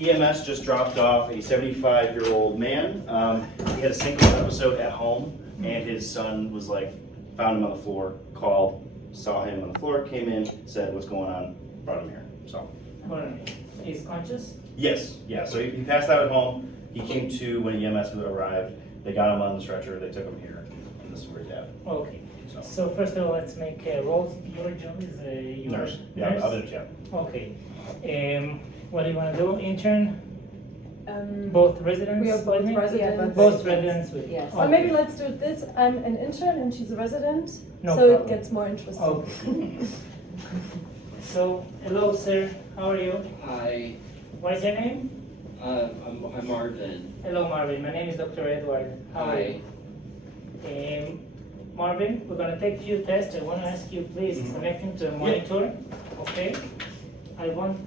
EMS just dropped off a 75-year-old man. He had a single episode at home, and his son was like, found him on the floor, called, saw him on the floor, came in, said, "What's going on?" Brought him here. So. He's conscious? Yes, yeah. So he passed out at home. He came to when EMS arrived. They got him on the stretcher. They took him here, and this is where he's at. Okay. So first of all, let's make roles. Your job is your Nurse. Yeah, nurse? other yeah. Okay. What do you want to do? Intern? Both residents? We are both with me? residents. Both residents with Yes. Okay. Or maybe let's do this. I'm an intern and she's a resident, No so problem. it gets more interesting. Okay. So, hello sir, how are you? Hi, What is your name? I'm Marvin. Hello Marvin, my name is Dr. Edward. How are you? Marvin, we're going to take a few tests. I want to ask you, please, connect him to a monitor. Okay? I want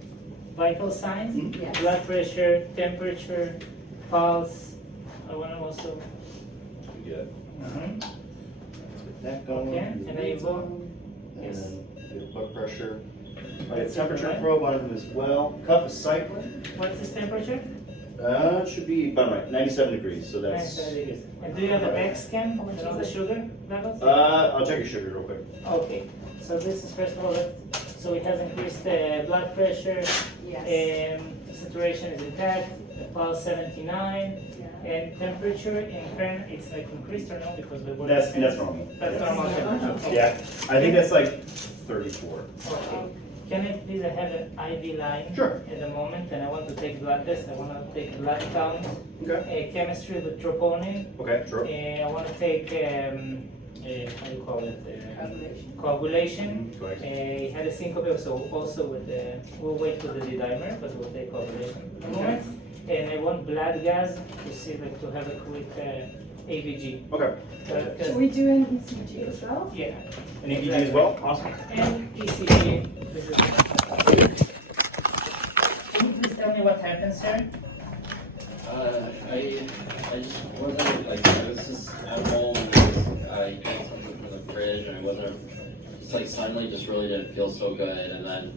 vital signs, Yes. blood pressure, temperature, pulse. I want to also. Good. Mhm. Let's get that going. Okay, and then you go. And Yes. then we have blood pressure. I That's got temperature right. probe on him as well. Cuff is cycling. What's his temperature? It should be about right, 97 degrees. So that's. 97 degrees. And do you have a back scan and all the sugar levels? I'll check your sugar real quick. Okay. So this is first of all, so it has increased blood pressure. Yes. Saturation is intact. The pulse 79. Yeah. And temperature in Fahrenheit, it's like increased or no? Because we were That's normal. That's normal temperature. Okay. Yeah, I think that's like 34. Okay. Can I please have an IV line? Sure. At the moment, and I want to take blood test. I want to take blood count, Okay. chemistry with troponin. Okay, sure. I want to take how do you call it? Coagulation. Correct. He had a syncope, so also with the, we'll wait for the D-dimer, but we'll take coagulation at the moment. And I want blood gas to see, like, to have a quick ABG. Okay. Should we do an ECG as well? Yeah. An EKG as well? Awesome. And ECG. This is. Can you please tell me what happened, sir? I just wasn't, like, I was just at home and I got something from the fridge and I wasn't, just like suddenly just really didn't feel so good and then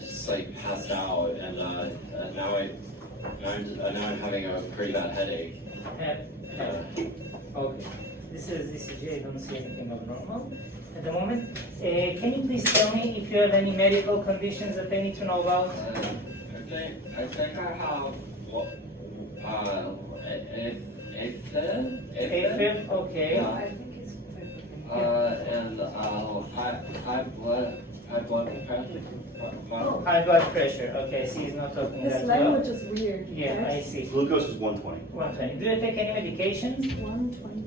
just like passed out and now I'm having a pretty bad headache. Okay. This is ECG. I don't see anything abnormal at the moment. Can you please tell me if you have any medical conditions that I need to know about? I think I have, AFib? Okay. and high blood pressure. High blood pressure. Okay, see, he's not talking This that well. language is weird. Yeah, I see. Glucose is 120. 120. Do you take any medications? 120.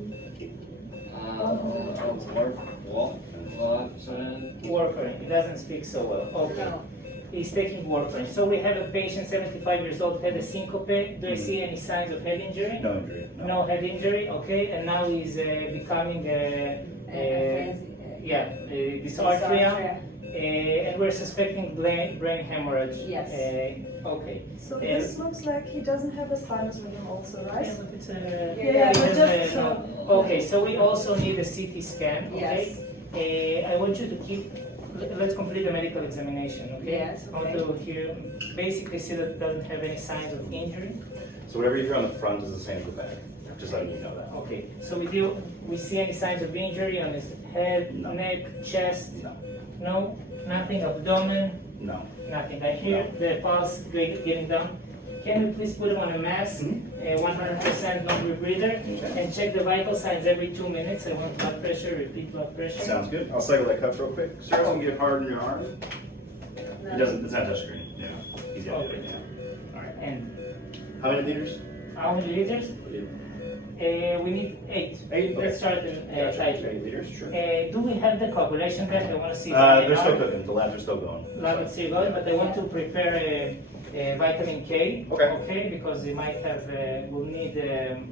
Warfarin. He doesn't speak so well. Okay. No. He's taking warfarin. So we have a patient, 75 years old, had a syncope. Do I see any signs of head injury? No injury. No head injury. Okay. And now he's becoming dysarthria. And we're suspecting brain hemorrhage. Yes. Okay. So this looks like he doesn't have a sinus rhythm also, right? Yeah, but it's Yeah, he but has just okay, so we also need a CT scan, Yes. okay? I want you to let's complete the medical examination, okay? Yes, I want to hear, basically see that it doesn't have any signs of injury. So whatever you hear on the front is the same as the back. Just letting you know that. Okay, so we see any signs of injury on his head, No. neck, chest? No. No? Nothing, abdomen? No. Nothing. I hear the pulse getting down. Can you please put him on a mask, 100% non-rebreather, and check the vital signs every 2 minutes? I want blood pressure, repeat blood pressure. Sounds good. I'll cycle that cuff real quick. Sir, can you get hard in your arm? He doesn't, it's not touchscreen. Yeah. He's got it right now. All right. And How many liters? how many liters? We need 8. 8? Let's start in Gotcha. titrate. 8 liters, sure. Do we have the coagulation back? I want to see. They're still cooking. The labs are still going. Let's see about it, but I want to prepare a vitamin K. Okay. Okay, because we might have, we'll need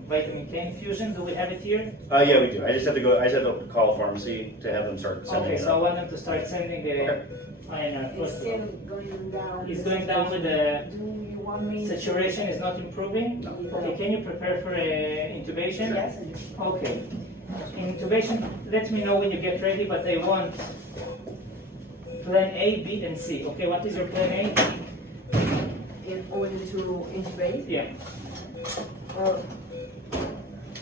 vitamin K infusion. Do we have it here? Yeah, we do. I just have to call a pharmacy to have them start sending Okay, it so I up. want them to start sending Okay. iron. It's still going down. It's going down with the Do you want me? saturation is not improving. No. Okay, can you prepare for intubation? Yes. Okay. Intubation, let me know when you get ready, but I want plan A, B, and C. Okay, what is your plan A? in order to intubate? Yeah. Or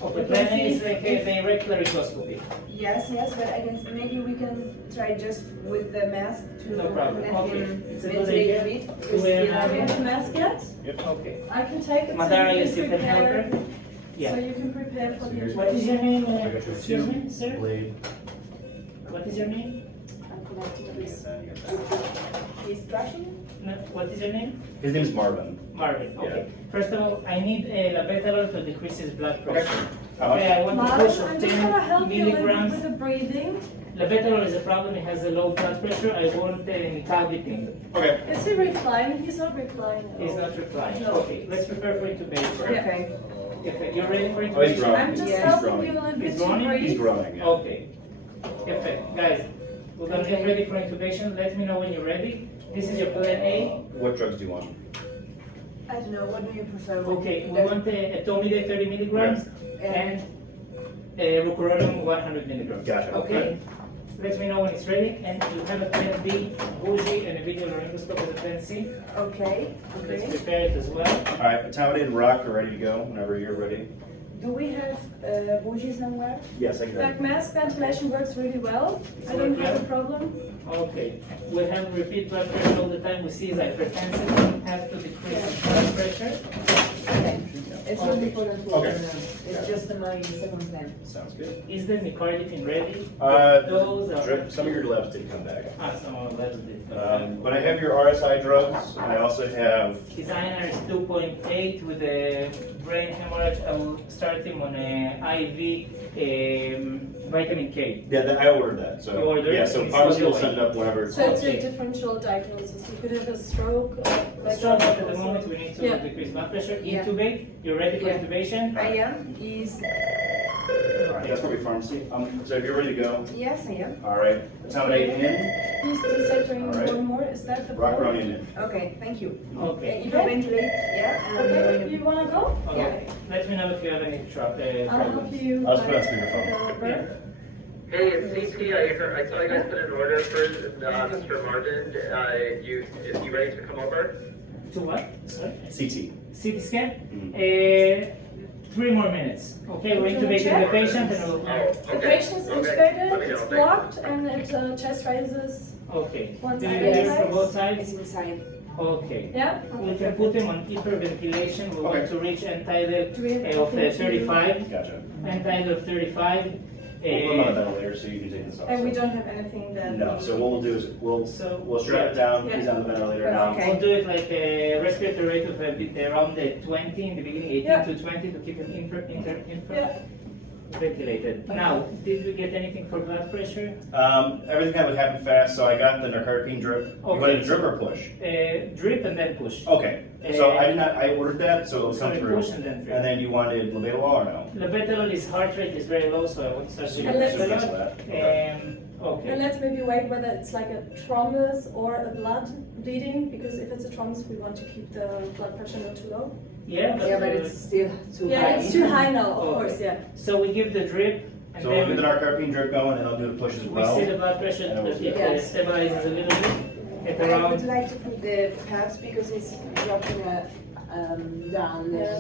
Okay, We plan can A is see like if- the regular endoscopy. yes, but I guess maybe we can try just with the mask to No problem. let Okay. him It's a good ventilate idea. a bit. Do Because we have still Do you have having- a mask yet? Okay. I can take it Madara, so you yes, you can can help prepare. her. Yeah. So you can prepare for So the here's- What is your name? I got your Excuse me, sir? blade. What is your name? I'm connecting You this get that, you get that. with brushing. No, what is your name? His name is Marvin. Marvin. Okay. First of all, I need labetalol to decrease his blood pressure. How much? Okay, I want to Marvin, push of I'm just gonna 10 help you a little bit milligrams. with the breathing. Labetalol is a problem. It has a low blood pressure. I want targeting. Okay. Is he reclining? He's not reclining. He's not replying. No. Okay, let's prepare for intubation. Okay. Okay, you're ready for Oh, he's intubation? growing. I'm just Yes. helping growing. you a little bit He's to growing? breathe. He's growing, yeah. Okay. Perfect. Guys, we're gonna get ready for intubation. Let me know when you're ready. This is your plan A. What drugs do you want? I don't know. What do you prefer? Okay, we want etomidate 30 milligrams and rucorolium 100 milligrams. Gotcha. Okay. Let me know when it's ready. And you have a plan B, bougie, and a video laryngoscope as a plan C. Okay. Let's Okay. prepare it as well. All right, Accommodate and Rock are ready to go whenever you're ready. Do we have bougie somewhere? Yes, I can. Like mask ventilation works really well. I don't have a problem. Okay. We have repeat blood pressure all the time. We see is hypertensive. We have to decrease the blood pressure. Okay. It's not important to Okay. It's just my second plan. Sounds good. Is the nicardipine ready? Those are drip, some of your labs did come back. some of them did. But I have your RSI drugs, and I also have, Designer is 2.8 with a brain hemorrhage. I will start him on a IV vitamin K. yeah, I ordered that, so. You ordered? Yeah, so It's pharmacy will on the send it up whenever. So it's Okay. a differential diagnosis. You could have a stroke or Let's start at the moment. We need to Yeah. decrease blood pressure. Yeah. Intubate. You're ready for Yeah. intubation? I am. Is All right, that's probably pharmacy. So if you're ready to go, yes, I am. all right, accommodate in, He's desaturating All right. more and more. Is that the rock problem? run in. Okay. Thank you. Okay. If you ventilate, yeah. And I'm Okay, going you wanna go? Okay. Let me know if you have any I'll help problems. you. I'll just put on by speakerphone. the Yeah. birth. Hey, it's CT. I saw you guys put an order for Mr. Martin. Is he ready to come over? To what? Sorry? CT. CT scan? Mhm. 3 more minutes. Okay, we're Can we intubating check? the patient and we'll. Oh, The okay. patient's Okay. Let intubated, me know. it's Thanks. blocked, and it chest raises. Okay. One Do you side, hear yes. from both It's sides? inside. Okay. Yeah? We can put him on hyperventilation. We want Okay. to reach end-tidal Do we have of anything to- 35. Gotcha. End-tidal of 35. We'll put him on a ventilator so you can take this off. And we don't have anything that. No, so what we'll do is we'll So- strap it down, Yeah. he's on the ventilator now. Okay. We'll do it like a respiratory rate of a bit around the 20 in the beginning, 18 Yeah. to 20 to keep him Yeah. ventilated. Now, did we get anything for blood pressure? Everything kind of happened fast, so I got the narcarpine drip. You Okay. wanted a drip or push? Drip and then push. Okay, so I ordered that, so it'll come Sorry, through. push and then drip. And then you wanted labetalol or no? Labetalol, his heart rate is very low, so I won't start with And let's- So cancel labetalol. that. Okay. And Okay. let's maybe wait whether it's like a thrombus or a blood bleeding, because if it's a thrombus, we want to keep the blood pressure not too low. Yeah, Yeah, but it's still too high. Yeah, it's too high now, of Okay. course, yeah. So we give the drip, and So we'll then get the narcarpine drip going and I'll do the push as we well. see the blood pressure And that we'll see it that. stabilizes a little bit at I would around. like to put the pads because it's dropping down. Yeah.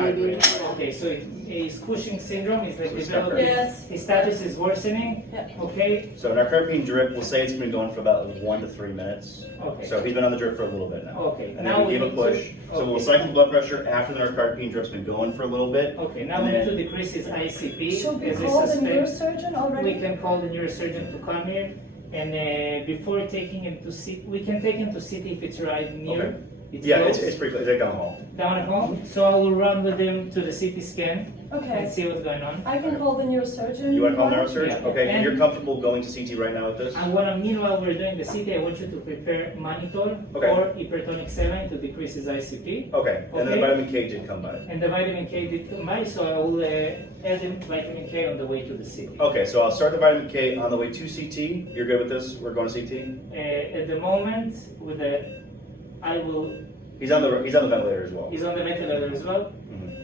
Maybe. Okay, so his Cushing syndrome is like So it's developing. Yes. His status is worsening. Yeah. Okay. So narcarpine drip, we'll say it's been going for about 1 to 3 minutes. Okay. So he's been on the drip for a little bit now. Okay. And Now then we give a need to- push. So we'll okay. cycle the blood pressure after the narcarpine drip's been going for a little bit. Okay. Now And we need then- to decrease his ICP. Should we as we call the suspect. neurosurgeon already? We can call the neurosurgeon to come here, and before taking him to CT, we can take him to CT if it's right near. Okay. It's Yeah, close. it's pretty close. They're down the hall. Down at home. So I will run with him to the CT scan Okay, and see what's going on. I can call the neurosurgeon. You want to call now. neurosurgeon? Yeah. Okay, and And- you're comfortable going to CT right now with this? And meanwhile we're doing the CT, I want you to prepare mannitol Okay. or hypertonic saline to decrease his ICP. Okay, and then Okay. the vitamin K did come by. And the vitamin K did come by, so I will add in vitamin K on the way to the CT. Okay, so I'll start the vitamin K on the way to CT. You're good with this? We're going to CT? At the moment, I will. He's on the ventilator as well. He's on the ventilator as well.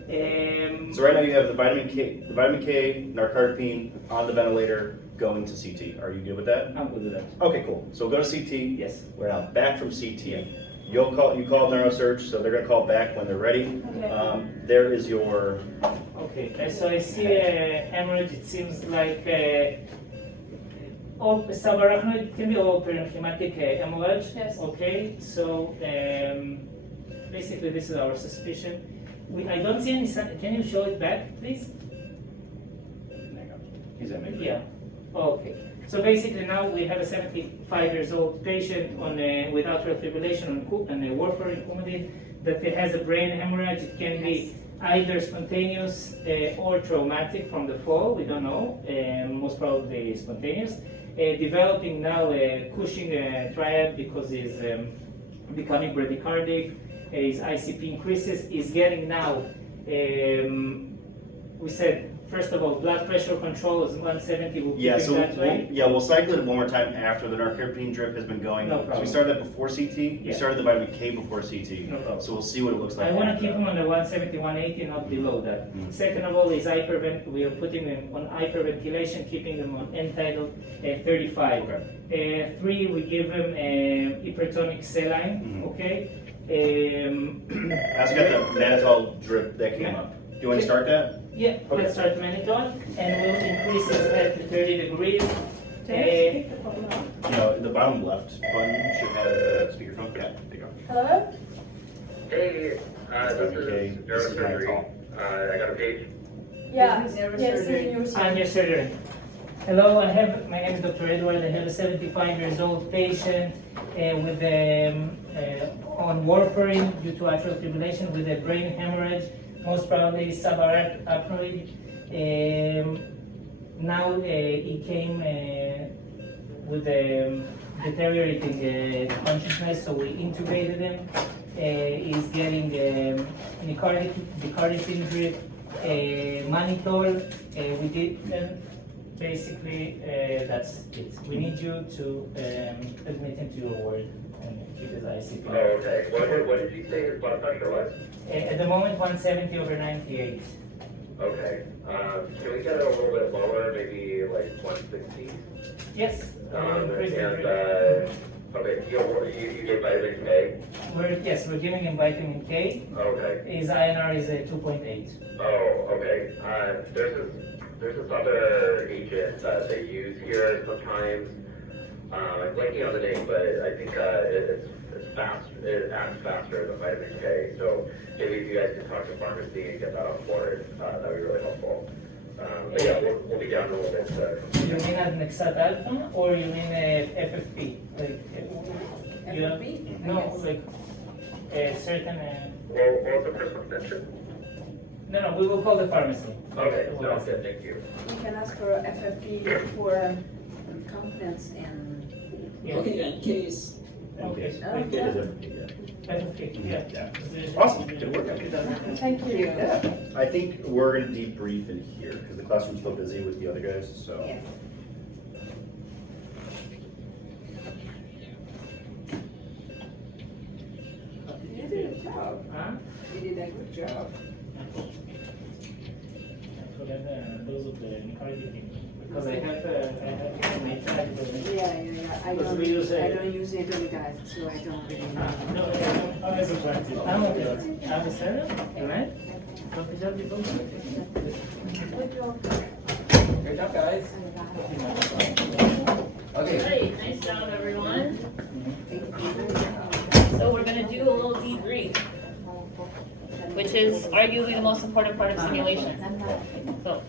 Mhm. So right now you have the vitamin K, narcarpine on the ventilator going to CT. Are you good with that? I'm good with that. Okay, cool. So we'll go to CT. Yes. We're now back from CT. You call NeuroSearch, so they're gonna call back when they're ready. Okay. There is your, Okay, so I see a hemorrhage. It seems like subarachnoid, can be all parenchymatic hemorrhage. Yes. Okay, so basically this is our suspicion. I don't see any sign. Can you show it back, please? he's at me. Yeah. Okay. So basically now we have a 75 years old patient on with atrial fibrillation on warfarin Coumadin that has a brain hemorrhage. It can be either spontaneous or traumatic from the fall. We don't know. Most probably spontaneous. Developing now a Cushing triad because he's becoming bradycardic. His ICP increases. He's getting now. We said. First of all, blood pressure control is 170. We'll Yeah, keep so it that way. we'll cycle it one more time after the narcolepsine drip has been going. No So problem. we started that before CT. We Yeah. started the vitamin K before CT. No problem. So we'll see what it looks like. I want to after keep that. him on the 170, 180, not below that. Second of all, is we are putting him on hyperventilation, keeping him on end-tidal 35. Okay. 3, we give him hypertonic saline, okay? I also got the mannitol drip that came Yeah. up. Do you want to start that? Yeah, Okay. let's start mannitol, and we'll increase his head to 30 degrees. James, pick the phone up. You know, the bottom left button should have the speakerphone. Yeah, there you go. Hello? Hey, this Okay, is this is my neurosurgery. call. I got a page. Yeah. Business Yes, neurosurgery. I'm your surgeon. Hello, my name is Dr. Edward. I have a 75 years old patient with on warfarin due to atrial fibrillation with a brain hemorrhage, most probably subarachnoid. Now he came with deteriorating consciousness, so we intubated him. He's getting nicardipine drip, mannitol. We did. Basically, that's it. We need you to admit him to your ward and keep his ICP. Oh, okay. What did you say his blood pressure was? At the moment, 170/98. Okay. Can we get it a little bit lower, maybe like 160? Yes. Okay, you gave vitamin K? We're giving him vitamin K. Okay. His INR is 2.8. Oh, okay. There's this other agent that they use here sometimes. I'm blanking on the name, but I think it's fast. It acts faster than vitamin K. So maybe if you guys can talk to pharmacy and get that on board, that'd be really helpful. But yeah, we'll be down a little bit. You mean Nexat Alpha or you mean FFP? Like, you know- FFP? No, Yes. like a certain. Well, what was the first one mentioned? No, we will call the pharmacy. Okay, sounds good. Thank you. You can ask for FFP for confidence and Yeah. Okay, in case. Okay. Okay. FFP, yeah. Yeah. Awesome. Good work. Thank you. Yeah. I think we're gonna debrief in here because the classroom's still busy with the other guys. So. yes. You did a good job. Huh? You did a good job. I forgot the dose of the nicardipine because I have my tag. Yeah. I Because we use a- don't use it on the guys, so I don't really know. No, I'm as a practice. I'm okay. I'm a servant, right? Good job, people. Good job. Great job, guys. Okay. Hey, nice job, everyone. So we're gonna do a little debrief, which is arguably the most important part of simulation. So,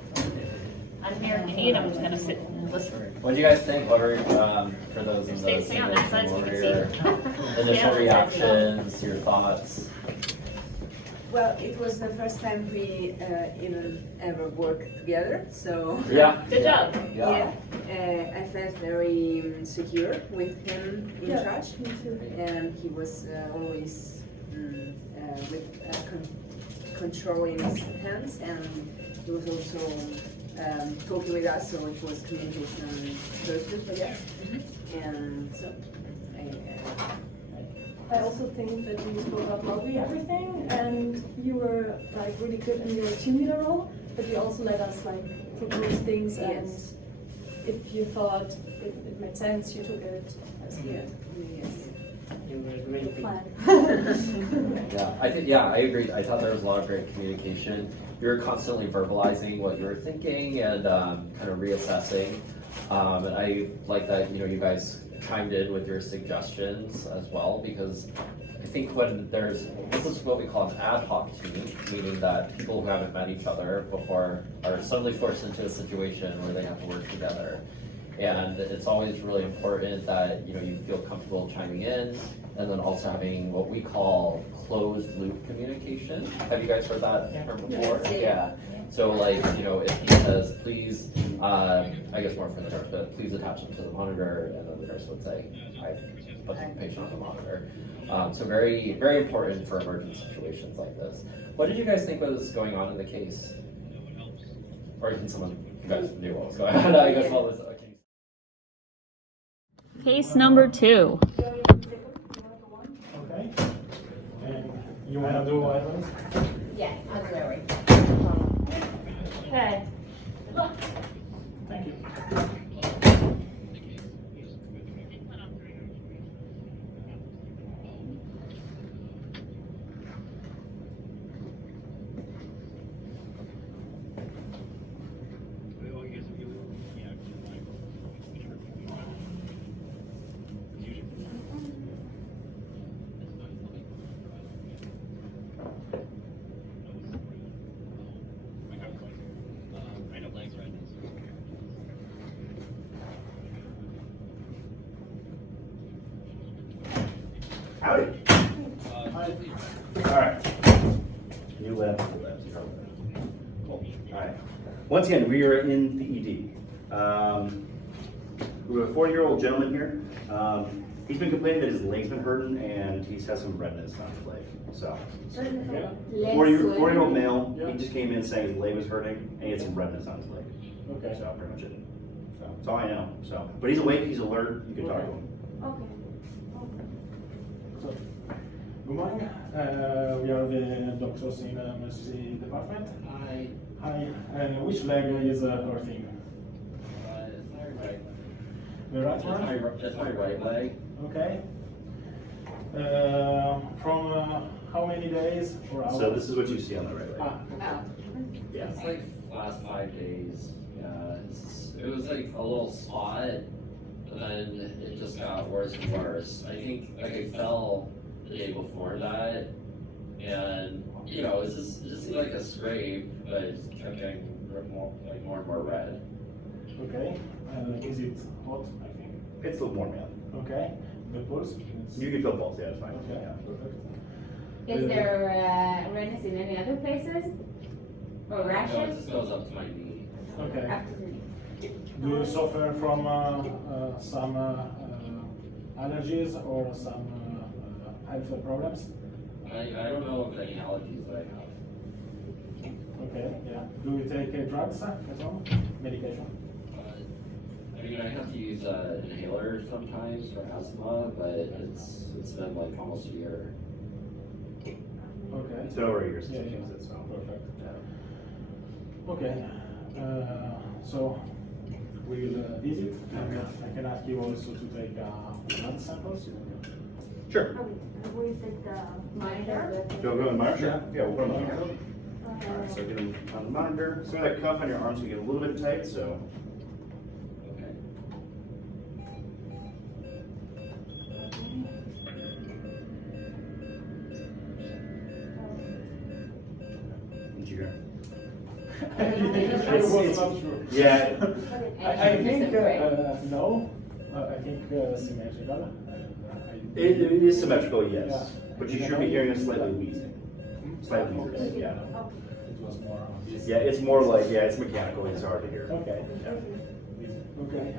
I'm here if you need, I'm just gonna sit and listen. What do you guys think? What are, for those in the Stay on that side so you can see. your Stay on initial that side. reactions, your thoughts? Well, it was the first time we even ever worked together, so Yeah. Good job. yeah, I felt very secure with him in Yeah. charge, Me too. and he was always with controlling his hands, and he was also talking with us, so it was communication first, I guess. And so I also think that you spoke up loudly everything, and you were like really good in your team leader role, but you also let us like propose things, Yes. and if you thought it made sense, you took it as yeah, yes. You were great. Plan. I agree. I thought there was a lot of great communication. You were constantly verbalizing what you were thinking and kind of reassessing. And I like that, you guys chimed in with your suggestions as well, because I think when this is what we call an ad hoc team, meaning that people who haven't met each other before are suddenly forced into a situation where they have to work together. And it's always really important that, you feel comfortable chiming in, and then also having what we call closed loop communication. Have you guys heard that term before? Yeah. So if he says, please, I guess more for the nurse, but please attach them to the monitor, and then the nurse would say, I put the patient on the monitor. So very, very important for emergent situations like this. What did you guys think was going on in the case? Or can you guys knew what was going on? I guess what was, okay. Case number 2. Okay. And you wanna do items? Yeah, I'll do that right. Thank you. Howdy. All right. New lab. Cool. All right. Once again, we are in the ED. We have a 40-year-old gentleman here. He's been complaining that his leg's been hurting, and he's had some redness on his leg. So, 40-year-old male. Yeah. He just came in saying his leg was hurting, and he had some redness on his leg. Okay. So pretty much it. So that's all I know. So, but he's awake. He's alert. You can talk to him. Okay. So, good morning. We are the doctors in the emergency department. Hi. Hi. And which leg is hurting? It's my right. The right one? That's my right leg. Okay. From how many days or hours? So this is what you see on the right leg. Ah, Yeah. It's like last 5 days. Yeah, it was like a little spot, and then it just got worse and worse. I think I fell the day before that, and it just seemed like a scrape, but it just kept getting more and more red. okay. Is it hot? I think. It's a little warm, yeah. Okay. The pulse? You can feel pulse, yeah, it's fine. Okay. Yeah. Perfect. Is there redness in any other places? Or No, it rashes? just goes up to my knee. Okay. After the knee? Do you suffer from some allergies or some health problems? I don't know of any allergies that I have. Okay, yeah. Do you take drugs at home? Medication? I have to use an inhaler sometimes for asthma, but it's been like almost a year. Okay. It's been over a year since Yeah, you yeah. used it, so. Perfect. Okay. So we'll visit, and I can ask you also to take blood samples. Sure. We take the Monitor? Go and monitor? Yeah. Yeah, we'll put him on the monitor. Alright, so get him on the monitor. So that cuff on your arms will get a little bit tight, so. Okay. Did you hear? It was not true. Yeah. I think, no. I think symmetrical. It is symmetrical, yes. Yeah. But you should be hearing a slightly wheezing. Slightly Okay. wheezing, yeah. It was more. Yeah, it's more like, yeah, it's mechanical, it's hard to hear. Okay. Yeah. Okay.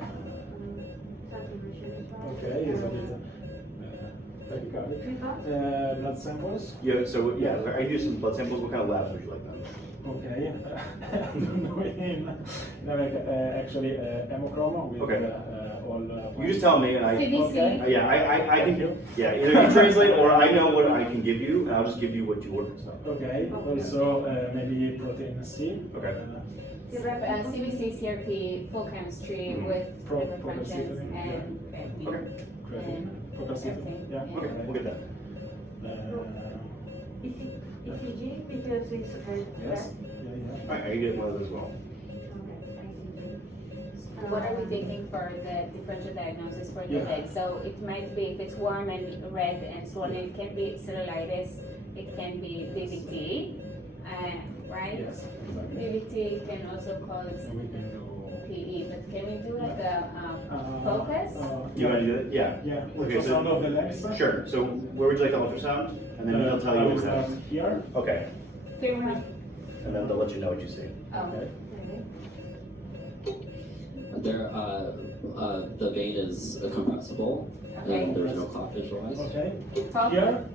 Okay, is a bit tachycardic. Blood samples. Yeah, so, yeah, I do some blood samples. What kind of labs would you like done? Okay. Actually, hemochroma with Okay. all. You just tell me and I. CBC? Yeah, I Thank can, you. yeah, either you translate or I know what I can give you and I'll just give you what you ordered, so. Okay. Also, maybe protein C. Okay. CBC, CRP, full chemistry Mhm. with Pro- liver functions progressive, and Okay. Creatine. Focus that's it. everything. Yeah, Okay, we'll get that. ECG because it's red. Yes, yeah. Alright, I can get one of those as well. What are we thinking for the differential diagnosis for the Yeah. leg? So it might be, if it's warm and red and swollen, it can be cellulitis, it can be DVT, right? Yes, exactly. DVT can also cause So we can do. PE, but can we do like a focus? You wanna do it? Yeah. Yeah, Okay, ultrasound so- of the legs. Sure, so where would you like the ultrasound? And then they'll tell you I what will we have. start here. Okay, Femoral. and then they'll let you know what you see. Oh, Okay. There, the vein is compressible, okay. and there's no clot visualized. Okay, Top. here.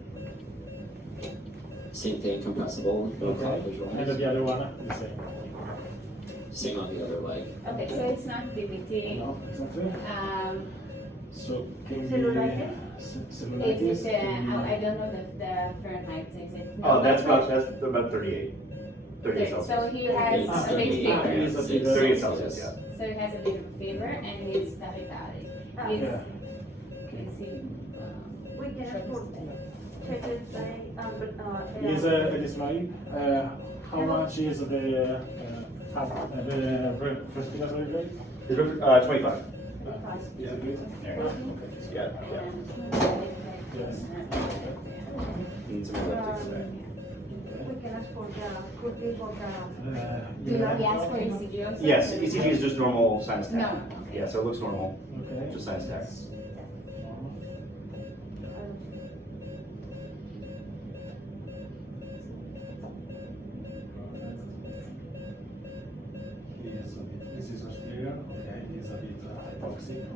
Same thing, compressible, no clot Okay, and visualized. the other one, the same. Same on the other leg. Okay, so it's not DVT. No, exactly. So can we Cellulitis? cellulitis? Is it, I don't know the Fahrenheit, is it? Oh, that's about 38. 38 So Celsius. he has It's a big 38 fever. It is a bit 38 Celsius, yeah. So he has a bit of a fever and he's tachycardic. Ah, Is, Yeah. is he, We can afford check it by Is it is my how much is the respiratory rate? Is it, 25. Is it good? There. Yeah, yeah. Yes. Need some elliptics today. we can ask for the could be for the do we ask for ECG also? Yes, ECG is just normal sinus tach. No, okay. Yeah, so it looks normal, Okay. just sinus tach. This is Australia. Okay, he's a bit hypoxic.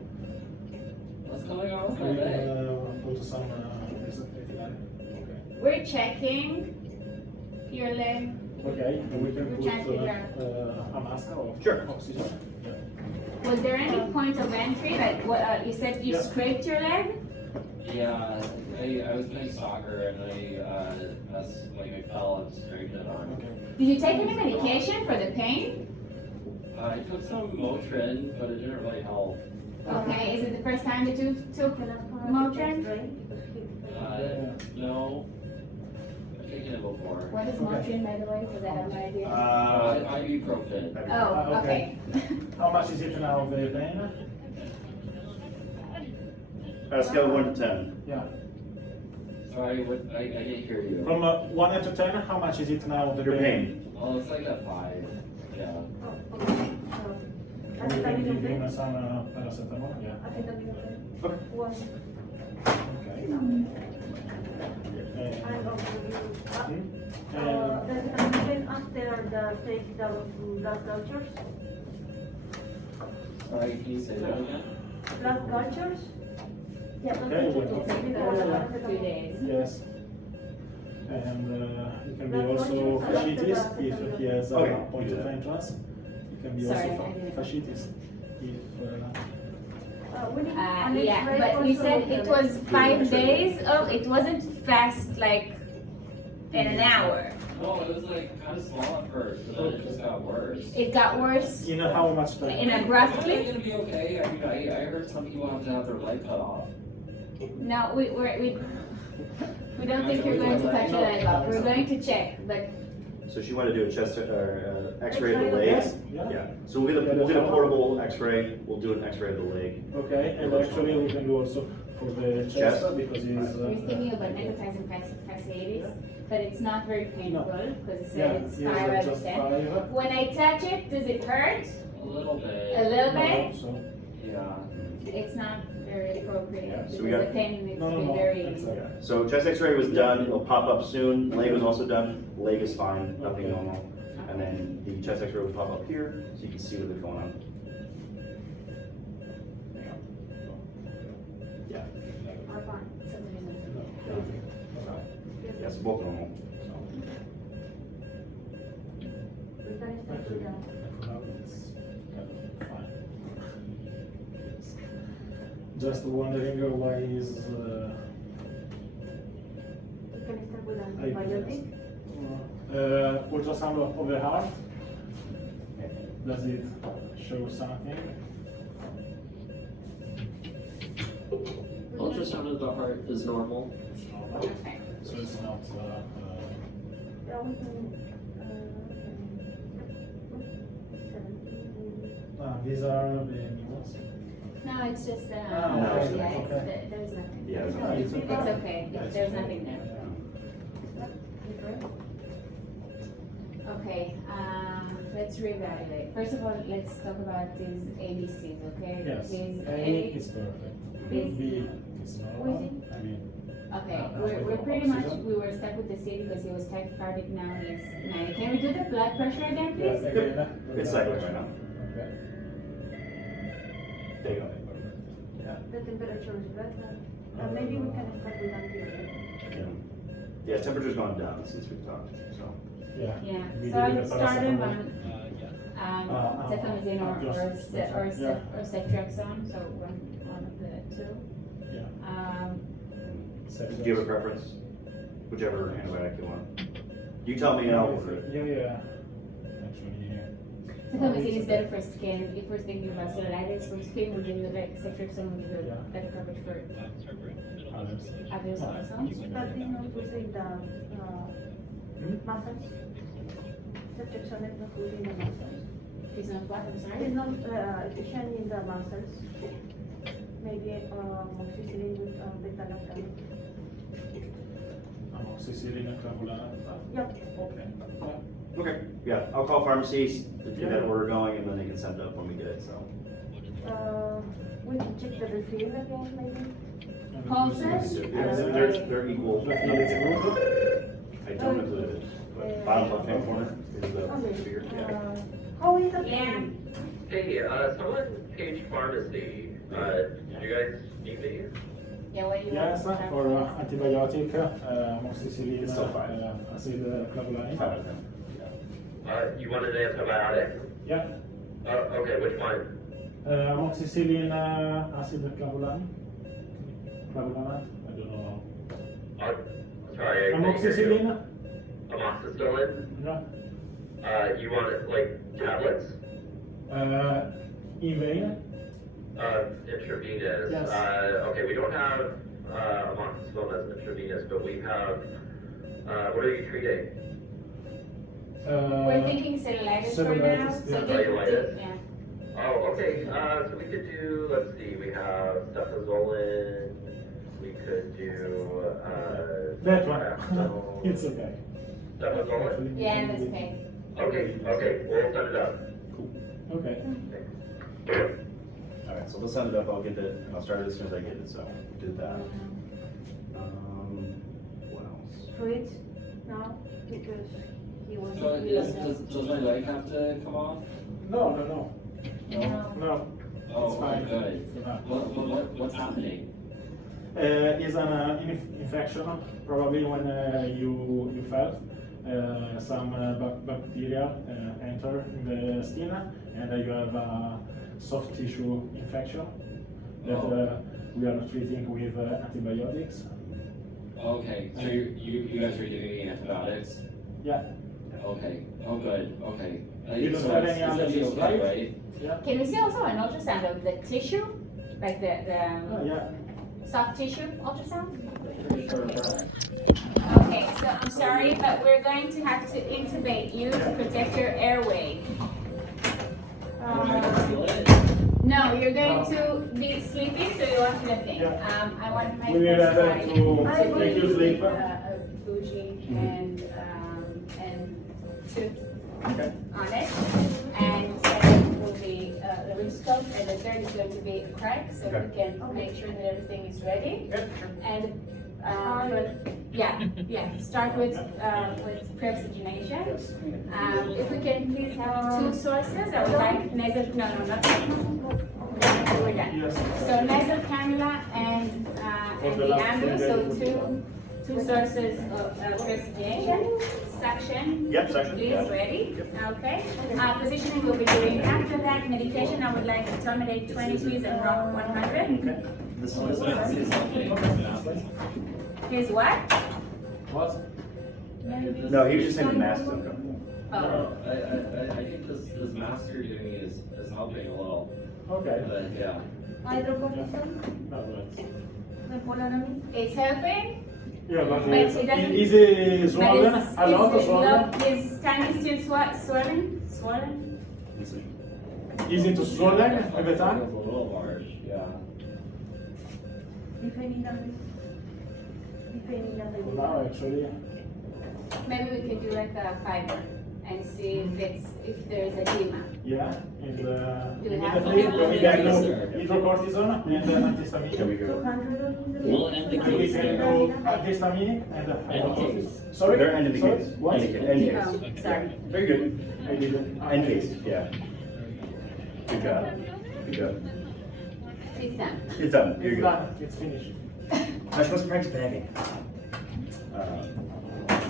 What's going on with We my can leg? put some okay. We're checking your leg. Okay, and we can We're put trying to figure a mask of Sure. oxygen. Yeah. Was there any point of entry? Like what you said you Yeah. scraped your leg? Yeah, I was playing soccer and I fell and scraped it on. Okay. Did you take any medication for the pain? I took some Motrin, but it didn't really help. Okay, is it the first time that you took Motrin? No. I've taken it before. What is Motrin, by the way? Because I have no idea. Ibuprofen. Oh, okay. How much is it now, the pain? On a scale of 1 to 10. Yeah. Sorry, I didn't hear you. From 1 to 10, how much is it now, the Your pain. Oh, it's like a 5. Yeah. We can give him some paracetamol, yeah. Okay. one. Okay. And And then after the take the blood cultures, Sorry, can you say that again? blood cultures. Yeah, blood Okay, cultures. well, Maybe For 2 the days. yes. And it can be Blood also cultures, fasciitis if he has a Okay. point of entrance. It can be Sorry, also I didn't- fasciitis. If we need an Yeah, X-ray but you also said of it the- was 5 days. Oh, it wasn't fast like in an hour. No, it was like kind of small at first, but then it just got worse. It got worse you know how much pain? in It's abruptly. gonna be okay. I mean, I heard some people have to have their leg cut off. No, we don't think you're going to cut your leg off. We're going to check, but So she wanted to do a chest X-ray of the legs. Yeah. Yeah. So we'll get a portable X-ray. We'll do an X-ray of the leg. Okay, and actually we can do also for the chest Chest? because he's. we're thinking about necrotizing fasciitis, but it's not very painful because it said it's he 5 has out of just 10. 5. When I touch it, does it hurt? A little bit. A little No, bit? so, Yeah. It's not very appropriate Yeah, so because we got- the pain needs no, to no, be no. very. Exactly. Yeah. So chest X-ray was done. It'll pop up soon. Leg was also done. Leg is fine. Nothing Okay. normal. And then the chest X-ray will pop up here, so you can see what's going on. Yeah. Are fine. Yeah, so both normal. So. We can start with the For now, it's kind of fine. Just wondering why he's. we can start with antibiotic. Ultrasound of the heart. Does it show something? Ultrasound ultrasound of the heart is normal. It's normal. Okay. So it's not. Yeah, we can, 17. These are the new ones. No, it's just, No, yeah, okay. there's nothing. Yeah, it's No, okay. it's okay. It's okay, there's nothing there. Okay, let's reevaluate. First of all, let's talk about these ABCs, okay? Yes. Is A is perfect. B is normal. I mean. okay, How we're about pretty much, oxygen? we were stuck with the C because he was tachycardic, now he's 90. Can we do the blood pressure again, Yeah, please? again. It's cycling right now. Okay. There you go. Yeah. The temperature is better. Maybe we can start with antiviral. Yeah, temperature's gone down since we've talked, so. Yeah. Yeah, We so I did would the start him paracetamol. on cefamazine or just- ceftriaxone, so one of the two. Yeah. Do you have a preference? Whichever antibiotic you want. You tell me and I'll go for it. Yeah. Actually, Cefamazine is better for skin. If we're thinking about cellulitis, for skin, we're giving like ceftriaxone with the Yeah. better coverage for others. others also. But it's not using the muscles. Ceftriaxone is not using the muscles. It's not what, I'm It's sorry? not efficient in the muscles. Maybe amoxicillin with beta-lactam. Amoxicillin and clavulanate. Yep. Okay. Yeah. Okay, yeah, I'll call pharmacies to get that order going and then they can send it up when we get it, so. We can check the refill again, maybe. And Pulses? Yeah, they're equal. The feel is good. I don't include it, but bottom left hand corner is the Okay. figure, yeah. How is the Yeah. Hey, someone Page Pharmacy, did you guys need these? Yeah, what do you Yes, want? for antibiotic, amoxicillin, It's still fine. acid clavulanate. 5 out of 10. You wanted an antibiotic? Yeah. Okay, which one? Amoxicillin, acid clavulanate. Clavulanate, I don't know. Sorry, I couldn't hear you. Amoxicillin? Amoxicillin? Yeah. You want it like tablets? In vein? Intravenous. Yes. Okay, we don't have amoxicillin as intravenous, but we have. What are you treating? We're thinking cellulitis for now, cellulitis, so yeah. Cellulitis? yeah. Oh, okay. So we could do. Let's see. We have cefazolin. We could do. That one. Dapsone. It's okay. Cefazolin. Yeah, that's okay. Okay. Okay. We'll set it up. Okay. Alright, so they'll send it up, I'll get it, and I'll start it as soon as I get it, so did that. What else? fruits now? Because he was. Does my leg have to come off? No. No? No. Oh, It's fine. good. What's happening? Is an infection, probably when you felt some bacteria enter in the skin, and you have a soft tissue infection that we are treating with antibiotics. Okay, so you guys are giving me antibiotics? Yeah. Okay, oh good, okay. You don't So have it's- any it's allergies, okay, right? right? Yeah. Can we see also an ultrasound of the tissue? Like the Yeah. soft tissue ultrasound? Sure. Okay, so I'm sorry, but we're going to have to intubate you to protect your airway. Am I gonna feel it? No, you're going to be sleeping, so you won't feel a thing. Yeah. I want my We will first have slide to make you sleep. bougie and tooth Okay. on it. And second will be the rib scope, and the third is going to be a crack, so Okay. we can make sure that everything is ready. Yep. And start with pre-oxygenation. Yes. If we can please have two sources, I would like nasal, no, not that. We're done. Yes. So nasal cannula and the the last ambu, thing so that we two sources of pre-oxygenation. Suction. Yep, suction, Please, yeah. ready? Okay. Positioning we'll be doing after that. Medication, I would like to terminate 20 please and rock 100. Okay. This is. Here's what? What? No, he was just saying the mask don't come. Oh. No, I think this mask you're doing is helping a little, Okay. but yeah. Hydrocortisone? No, but Then hypovolanomy? It's helping. Yeah, but But it doesn't- is it But swollen? A lot of swollen? His tongue is still swollen? Swollen? Is it swollen with the It's tongue? a little large, yeah. Depending on the No, actually. Maybe we can do like a fiber and see if there is edema. Yeah, and Do we have immediately we to- can do hydrocortisone and antihistaminic. Here we go. 200 We'll end the And we case can there. do antihistaminic and hydrocortisone. Sorry? They're end of the Sorry? case. What? End of case. End Oh, case. sorry. Very good. I didn't. End case, yeah. Good job. Good job. It's done. It's done. Here you It's go. done. It's finished. Josh wants to practice bagging.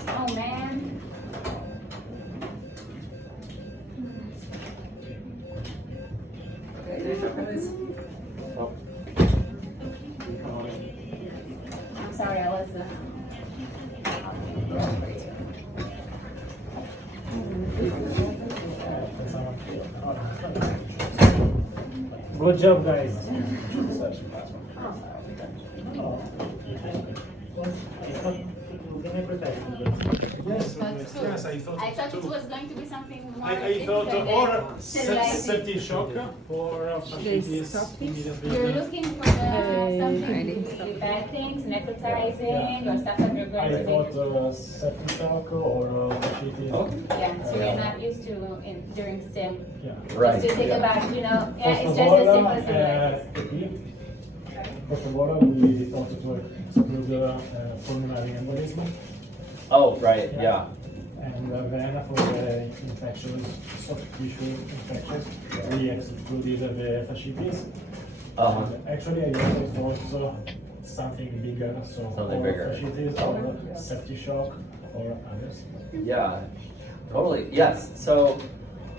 Oh man. I'm sorry, I was. Good job, guys. Yes, yes, I thought. I thought it too. was going to be something more. I thought different or than sterilizing. septic shock for fasciitis You're immediately. looking for something bad things, necrotizing, or stuff that you're going I to thought septic shock or fasciitis. Yeah, so you're not used to during SIM. Yeah. Just to think about, yeah, First it's of just all, as simple as sterilizing. first of all, we thought to exclude pulmonary embolism, Oh, right, yeah. and then for the infections, soft tissue infections, we excluded the fasciitis. Uh-huh. And actually, I also thought something bigger, so Something or bigger. fasciitis or septic shock or others. Yeah, totally. Yes. So,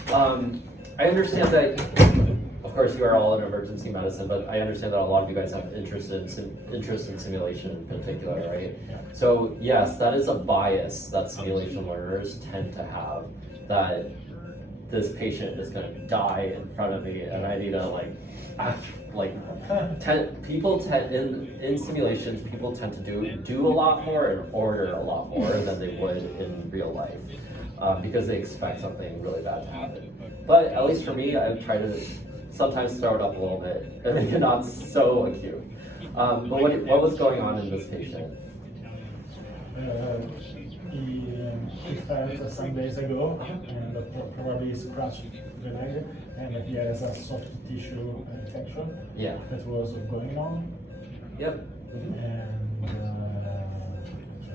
I understand that, of course, you are all in emergency medicine, but I understand that a lot of you guys have interest in simulation in particular, right? So, yes, that is a bias that simulation learners tend to have, that this patient is going to die in front of me, and I need to in simulations, people tend to do a lot more and order a lot more than they would in real life. Because they expect something really bad to happen. But at least for me, I try to sometimes throw it up a little bit and make it not so acute. But what was going on in this patient? He fell some days ago and probably scratched the leg, and he has a soft tissue infection Yeah. that was going on. Yep. And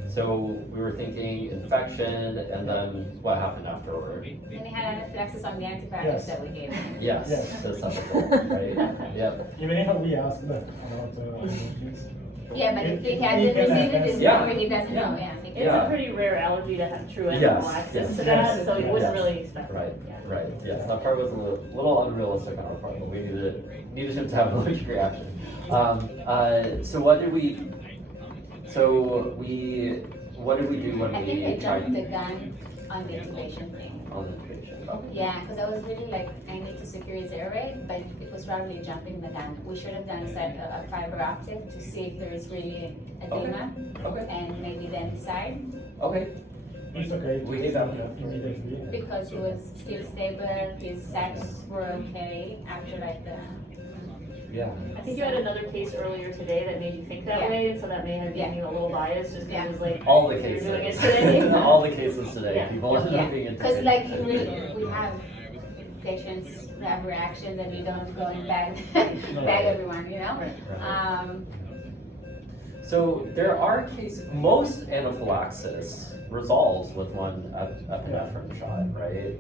So we were thinking infection, and then what happened afterward? Then he had anaphylaxis on the antibiotics that we gave him. Yes, Yes. the typical, right? Yep. even if we asked about allergies. Yeah, but if he It hasn't can received it, happen. it's Yeah. he doesn't know, yeah. It's Yeah. a pretty rare allergy to have true Yes, anaphylaxis yes, to yes, that, so you wouldn't yes. really expect Right, it. right, yes, that part was a little unrealistic on our part, but we needed him to have an allergic reaction. So what did we do when I think I we tried jumped the gun on the intubation thing. on the patient? Okay. Yeah, because I was really like, I need to secure his airway, but it was probably jumping the gun. We should have done a fiber optic to see if there is really edema, Okay. and maybe then decide, Okay. It's okay. We did that. Immediately. because he was still stable, his sacs were okay after like the. Yeah. I think you had another case earlier today that made you think that Yeah. way, so that may have given Yeah. you a little bias, just because it was like. All the you're cases. doing it today. All the cases today. Yeah. People end Yeah, up being because intubated. like we have patients who have reactions and we don't go and bag everyone, you know? Right. So there are cases, most anaphylaxis resolves with one epinephrine shot, right?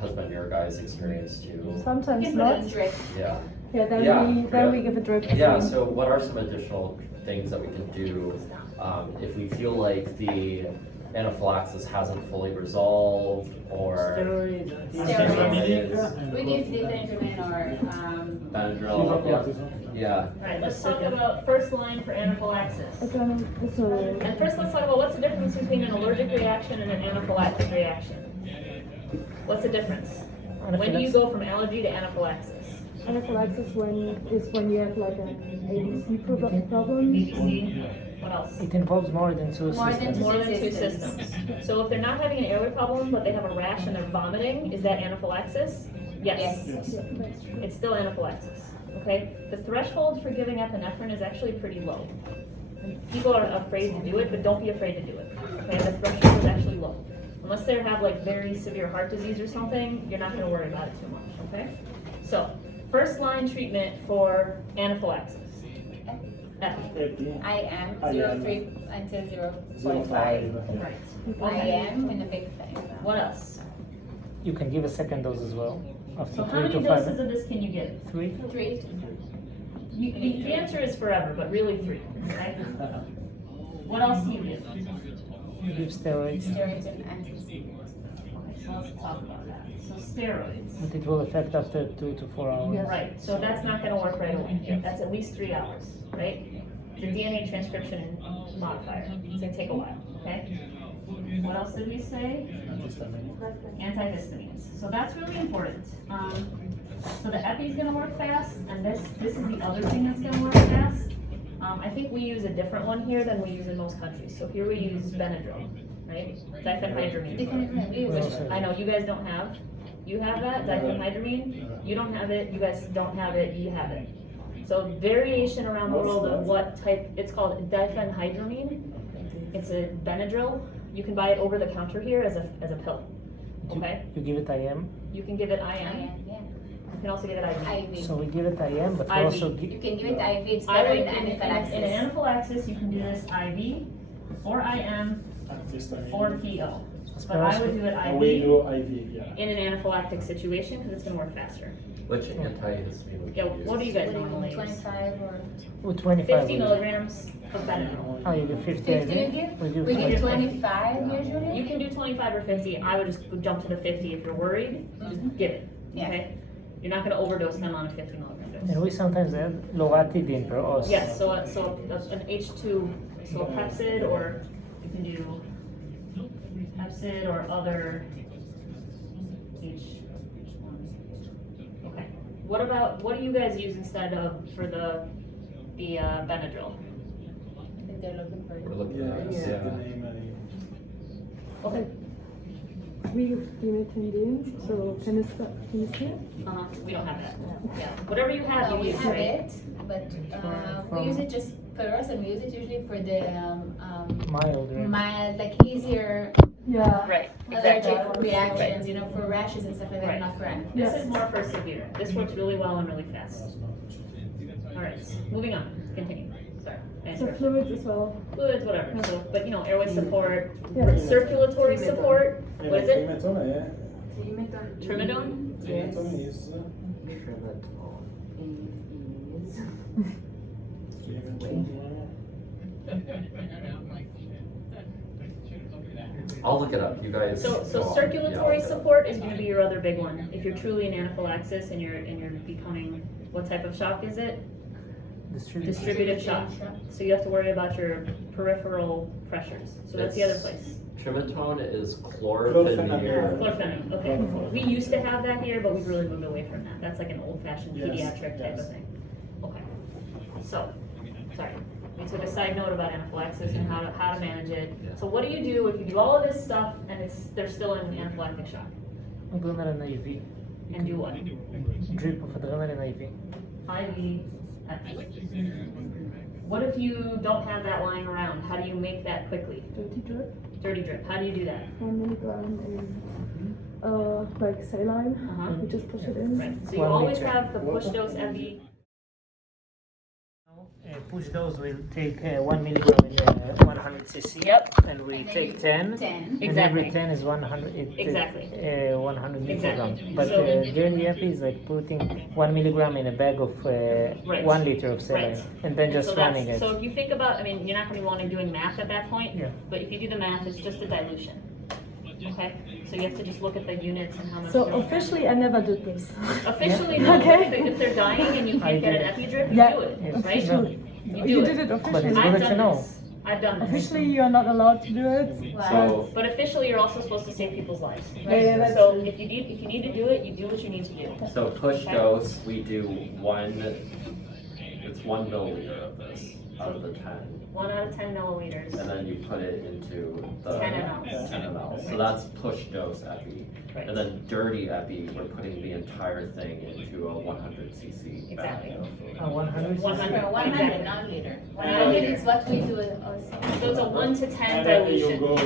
Has been your guys' experience too? Sometimes Give not. it a drip. Yeah. Yeah, then Yeah, we yeah. give a drip. Yeah, so what are some additional things that we can do if we feel like the anaphylaxis hasn't fully resolved or Steroids. Steroids. We give diphenhydramine or Benadryl? Yeah. Alright, let's talk about first line for anaphylaxis. And first let's talk about what's the difference between an allergic reaction and an anaphylactic reaction. What's the difference? When do you go from allergy to anaphylaxis? anaphylaxis when you have like an ABC problem. ABC, what else? It involves more than two More than systems. More than two systems. So if they're not having an airway problem, but they have a rash and they're vomiting, is that anaphylaxis? Yes. Yeah, that's true. It's still anaphylaxis, okay? The threshold for giving epinephrine is actually pretty low. People are afraid to do it, but don't be afraid to do it, okay? The threshold is actually low. Unless they have like very severe heart disease or something, you're not gonna worry about it too much, okay? So, first line treatment for anaphylaxis. I am 0.3 until 0.5. Right. I Okay. am in a big thing. What else? You can give a second dose as well. After So how 3 many to 5. doses of this can you give? 3. 3. The answer is forever, but really 3, okay? What else do you give? You give steroids, Steroids and antihistamines. Okay, so let's talk about that. So steroids. but it will affect after 2 to 4 hours. Right, so that's not gonna work right away. That's at least 3 hours, right? The DNA transcription modifier, it's gonna take a while, okay? What else did we say? Antihistamines. So that's really important. So the epi's gonna work fast, and this is the other thing that's gonna work fast. I think we use a different one here than we use in most countries. So here we use Benadryl, right? Diphenhydramine. Which I know you guys don't have. You have that, diphenhydramine. You don't have it, you guys don't have it, you have it. So variation around the world of what type, it's called diphenhydramine. It's a Benadryl. You can buy it over the counter here as a pill, okay? You give it IM. You can give it IM. Yeah. You can also give it IV. IV. So we give it IM, but we IV. also You give. can give it IV. It's I better would, in in anaphylaxis. anaphylaxis, you can do this IV or IM or PO. But I would do it We IV do IV, yeah. in an anaphylactic situation because it's gonna work faster. Which antihistamine would Yeah, you use? what do you guys What do you normally mean, use? 25 or? With 25. 50 milligrams of Benadryl. Oh, you give 50 50 you IV? give? We give We give 25. 25 usually? You can do 25 or 50. I would just jump to the 50 if you're worried. Just give it. Yeah. Okay. You're not gonna overdose them on a 50 milligram dose. And we sometimes add loratadine per os. Yes. So an H2, so a Pepsid, or you can do Pepsid or other H1. Okay. What do you guys use instead of for the Benadryl? I think they're looking for We're it. looking Yeah, at it's it, the yeah. name. Okay. We use pimetindine, so penicillin. We don't have that. Yeah. Whatever you have, No, you we use, have right? it, but we use it just per us, and we use it usually for the Mild, right? mild, like easier Yeah. Right. allergic Exactly. reactions, you know, for rashes and stuff like that, Right. not for anaphylaxis. This Yes. is more for severe. This works really well and really fast. All right, moving on. Continue. Sorry. I So interrupted. fluids as well. Fluids, whatever. So, but you know, airway support, Yeah. circulatory support. What is it? Primatone, yeah. Trimidone. Primatone is I'll look it up, you guys. So go on. Yeah, I'll circulatory look it up. support is going to be your other big one. If you're truly in anaphylaxis and you're becoming, what type of shock is it? Distributed shock. So you have to worry about your peripheral pressures. So that's the other place. Trimetone is chlorpheniramine. Chlorpheniramine, okay. We used to have that here, but we've really moved away from that. That's like an old-fashioned Yes, pediatric type yes. of thing. Okay. So, sorry. We took a side note about anaphylaxis and how to manage it. Yeah. So what do you do if you do all of this stuff and they're still in anaphylactic shock? Adrenaline IV. And do what? Drip of adrenaline IV. IV. What if you don't have that lying around? How do you make that quickly? Dirty drip. Dirty drip. How do you do that? 1 milligram in like saline. Uh-huh. You just push it in. Right. So you 1 always liter. have the push dose IV. Push dose will take 1 milligram in 100 cc. Yep. And we And then take you- 10. 10. And every Exactly. 10 is 100. Exactly. 100 Exactly. milligram. But So- dirty epi is like putting 1 milligram in a bag of Right. 1 liter of saline, Right. and then just So running it. So if you think about, I mean, you're not going to be wanting doing math at that point. Yeah. But if you do the math, it's just a dilution. Okay. So you have to just look at the units and how much. So they're- officially, I never did this. Officially, no. Okay. If they're dying and you I can't get did an it. epi drip, you Yeah. do it, right? Officially. You You do did it. it But officially. it's I've good to done know. this. I've done this. Officially, you are not allowed to do it. So, But officially, you're also supposed to save people's lives. Yeah, that's So true. if you need to do it, you do what you need to do. so push dose, we do it's 1 milliliter of this out of the 10. 1 out of 10 milliliters. And then you put it into the 10 mLs. 10 mLs. So that's push dose epi. Right. And then dirty epi, we're putting the entire thing into a 100 cc bag Exactly. of 100. 100. 100, not liter. 100 100 is what we do also. So it's a 1 to 10 And then you dilution. go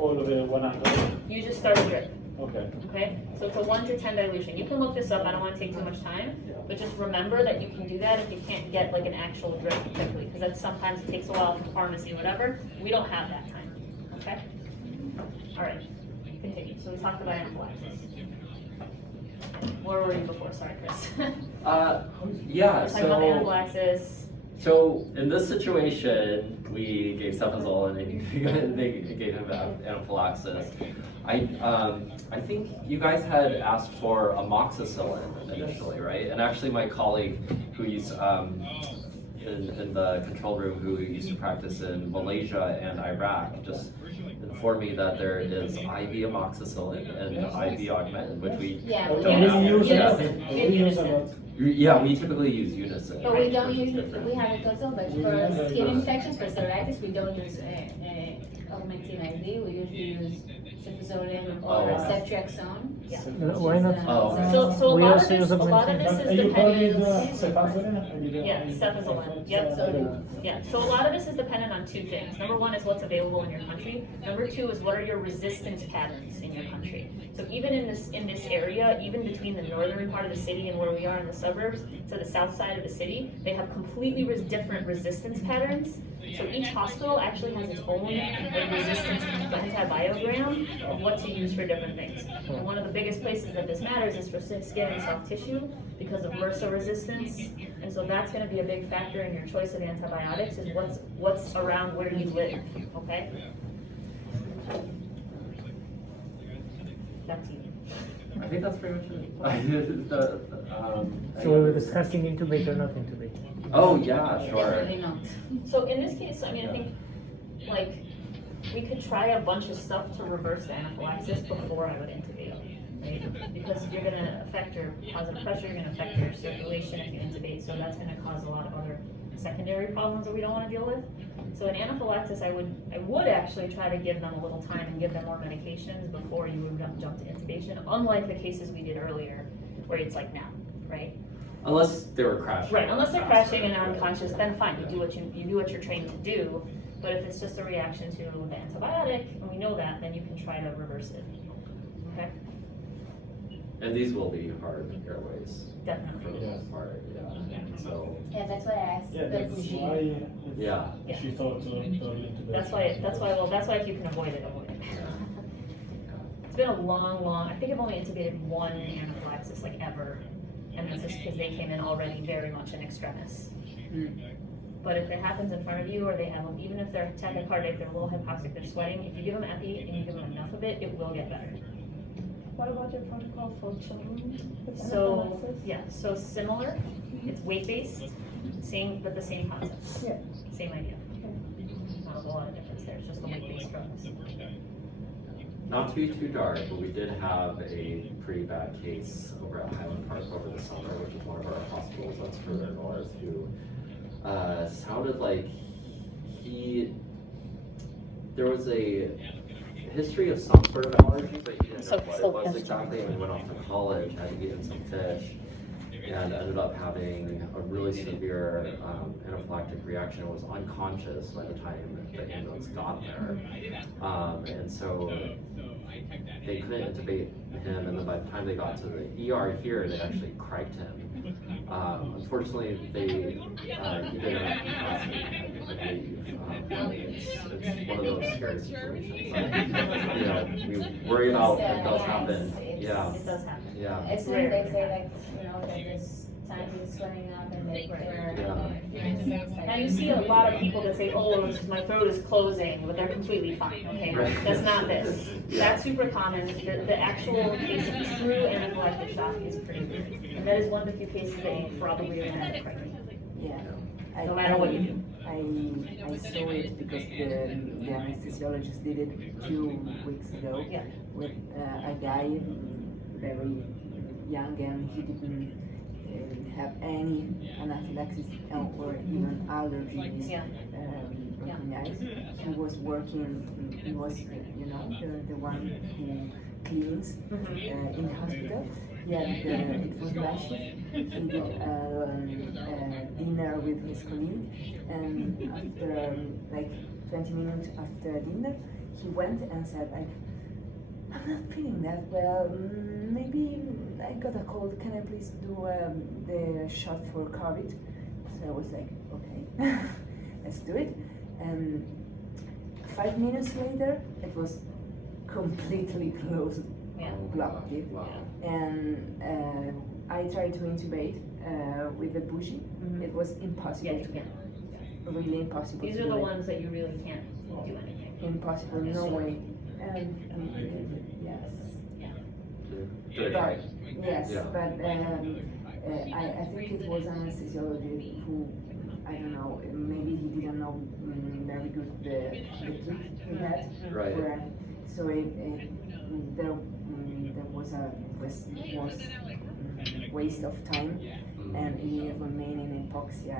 all the way 100. You just start a drip. Okay. Okay, so it's a 1 to 10 dilution. You can look this up, I don't want to take too much time, but just remember that you can do that if you can't get like an actual drip quickly, because that's sometimes it takes a while from pharmacy, whatever. We don't have that time, okay? All right, continue. So we talked about anaphylaxis. Where were you before? Sorry, Chris. Yeah, We're talking about so anaphylaxis. So in this situation, we gave Cephazola and they gave him anaphylaxis. I think you guys had asked for amoxicillin initially, right? And actually, my colleague who used in the control room who used to practice in Malaysia and Iraq just informed me that there is IV amoxicillin and IV augmentin, which we Yeah, Okay. we We use use a lot. yeah, we typically use Unison. But we don't use, we have it also, but for skin infections, for psoriasis, we don't use augmentin IV, we usually use cefazolin or Oh. ceftriaxone. Yeah. Why not? Oh, okay. So a We lot of also this, use a lot of augmentin. this And is you call it dependent. cefazolin? Yeah, cefazolin. Yep. Yeah, so a lot of this is dependent on two things. Number one is what's available in your country. Number two is what are your resistance patterns in your country. So even in this area, even between the northern part of the city and where we are in the suburbs to the south side of the city, they have completely different resistance patterns. So each hospital actually has its own resistance antibiogram of what to use for different things. And one of the biggest places that this matters is for skin and soft tissue because of MRSA resistance. And so that's going to be a big factor in your choice of antibiotics is what's around where you live, okay? Back to you. I think that's pretty much it. So we were discussing intubate or not intubate. Oh, yeah, sure. Definitely not. So in this case, I mean, I think, like, we could try a bunch of stuff to reverse the anaphylaxis before I would intubate, right? Because you're gonna affect your positive pressure, you're gonna affect your circulation if you intubate, so that's gonna cause a lot of other secondary problems that we don't wanna deal with. So in anaphylaxis, I would actually try to give them a little time and give them more medications before you would jump to intubation, unlike the cases we did earlier, where it's like now, right? Unless they were crashing. Right, unless they're crashing and unconscious, then fine, you do what you're trained to do. But if it's just a reaction to the antibiotic, and we know that, then you can try to reverse it. Okay? And these will be hard airways for Definitely. the most part, yeah. So, Yeah, that's why I asked Yeah, the that's Fuji. why yeah. Yeah. she thought into That's why if you can avoid it, avoid it. It's been a long, I think I've only intubated one anaphylaxis like ever. And that's just because they came in already very much in extremis. But if it happens in front of you, or they have, even if they're tachycardic, they're a little hypoxic, they're sweating, if you give them epi and you give them enough of it, it will get better. What about your protocol for children with So, anaphylaxis? yeah, so similar, it's weight-based, but the same concept. Yeah. Same idea. Not a whole lot of difference there, it's just the weight-based drugs. Not to be too dark, but we did have a pretty bad case over at Highland Park over the summer, which is one of our hospitals that's further north, who sounded like there was a history of some sort of allergy, but he didn't know what it was exactly, and we went off to college, had to eat some fish, and ended up having a really severe anaphylactic reaction. Was unconscious by the time the ambulance got there, and so they couldn't intubate him, and then by the time they got to the ER here, they actually criked him. Unfortunately, he didn't have capacity to leave. It's one of those scary situations. We worry about it does happen. Yeah. It does happen. Yeah. As soon as they say that this time is swelling up and And you see a lot of people that say, oh, it's just my throat is closing, but they're completely fine, okay? Right. That's not this. That's super common. The actual case of true anaphylactic shock is pretty rare. And that is one of the few cases that you probably are going to have to correct, Yeah. no matter what you do. I saw it because the anesthesiologist did it 2 weeks ago Yeah. with a guy very young, and he didn't have any anaphylaxis or even allergies Yeah. recognized. He was working, he was, the one who cleans in the hospital. It was night shift. He did dinner with his colleague, and after like 20 minutes after dinner, he went and said like, I'm not feeling that well. Maybe I got a cold. Can I please do the shot for COVID? So I was like, okay, let's do it. And 5 minutes later, it was completely closed, blocked it. Wow. And I tried to intubate with the bougie. It was impossible Yeah, you to can't. really impossible. These to are the do it. ones that you really can't do anything. Impossible, no way. And yes. Did it try? Yes, Yeah. but I think it was an anesthesiologist who, I don't know, maybe he didn't know very good the kit he had. Right. So there was a waste of time, and he remained in hypoxia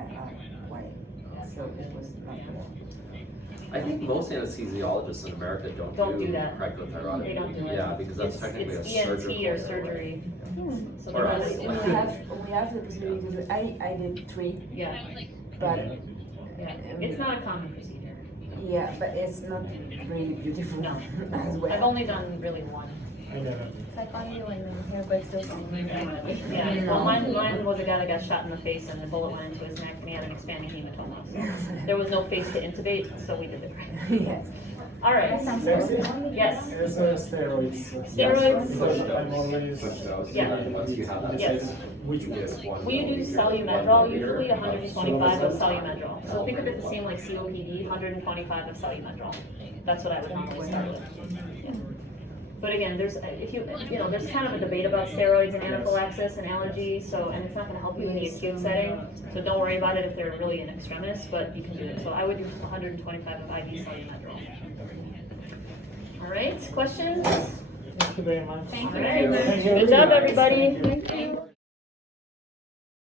while. So it was not good. I think most anesthesiologists in America don't do that. cricothyrotomy. They don't do it. Yeah, because that's technically a It's ENT surgical. or surgery. So Or they're else. really- We have the possibility to do. I did 3, Yeah, but yeah. It's not a common procedure. yeah, but it's not really beautiful No. as well. I've only done really one. I never. It's like undoing them here, but still something. Yeah, well, mine was a guy that got shot in the face and the bullet went into his neck and he had an expanding hematoma. So there was no face to intubate, so we did it right. Yes. All right. Yes. There's steroids. Steroids. Because I'm always. Yeah. Once you have that. Yes. Which one? We do solumedrol, usually 125 of solumedrol. So think of it the same like COPD, 125 of solumedrol. That's what I would normally start with. Yeah. But again, there's there's kind of a debate about steroids and anaphylaxis and allergy. So, and it's not going to help you in the acute setting. So don't worry about it if they're really an extremis, but you can do it. So I would do 125 of IV solumedrol. All right, questions? Thank you very much. Thank All you right. very much. Good job, everybody. Thank you.